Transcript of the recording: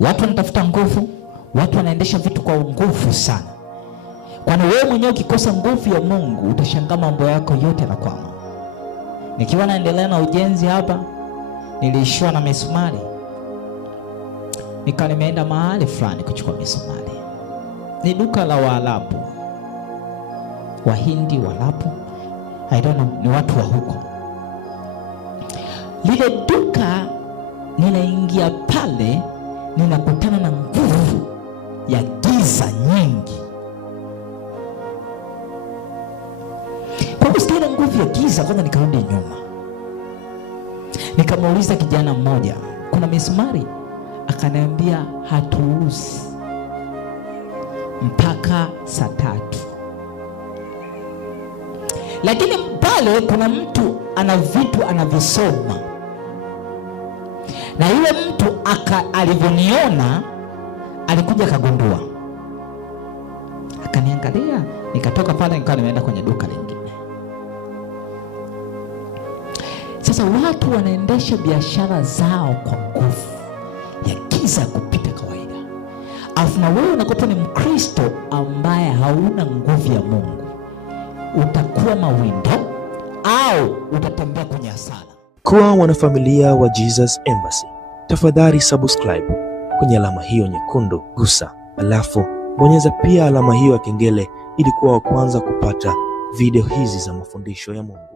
Watu wanatafuta nguvu, watu wanaendesha vitu kwa nguvu sana. Kwani wewe mwenyewe ukikosa nguvu ya Mungu utashangaa mambo yako yote yanakwama. Nikiwa naendelea na ujenzi hapa, niliishiwa na misumari. Nika nimeenda mahali fulani kuchukua misumari. Ni duka la Waarabu, Wahindi, Waarabu, I don't know, ni watu wa huko. Lile duka ninaingia pale, ninakutana na nguvu ya giza nyingi. Kwa kusikia nguvu ya giza, kwanza nikarudi nyuma. Nikamuuliza kijana mmoja, kuna misumari? Akaniambia hatuuzi mpaka saa 3. Lakini pale kuna mtu ana vitu anavisoma. Na yule mtu alivyoniona alikuja kagundua. Akaniangalia, nikatoka pale nikawa nimeenda kwenye duka lingine. Sasa watu wanaendesha biashara zao kwa nguvu ya giza kupita kawaida. Alafu na wewe unakuwa ni Mkristo ambaye hauna nguvu ya Mungu, utakuwa mawindo au utatembea kwenye hasara. Kuwa wanafamilia wa Jesus Embassy, tafadhali subscribe kwenye alama hiyo nyekundu, gusa, alafu bonyeza pia alama hiyo ya kengele ili kuwa wa kwanza kupata video hizi za mafundisho ya Mungu.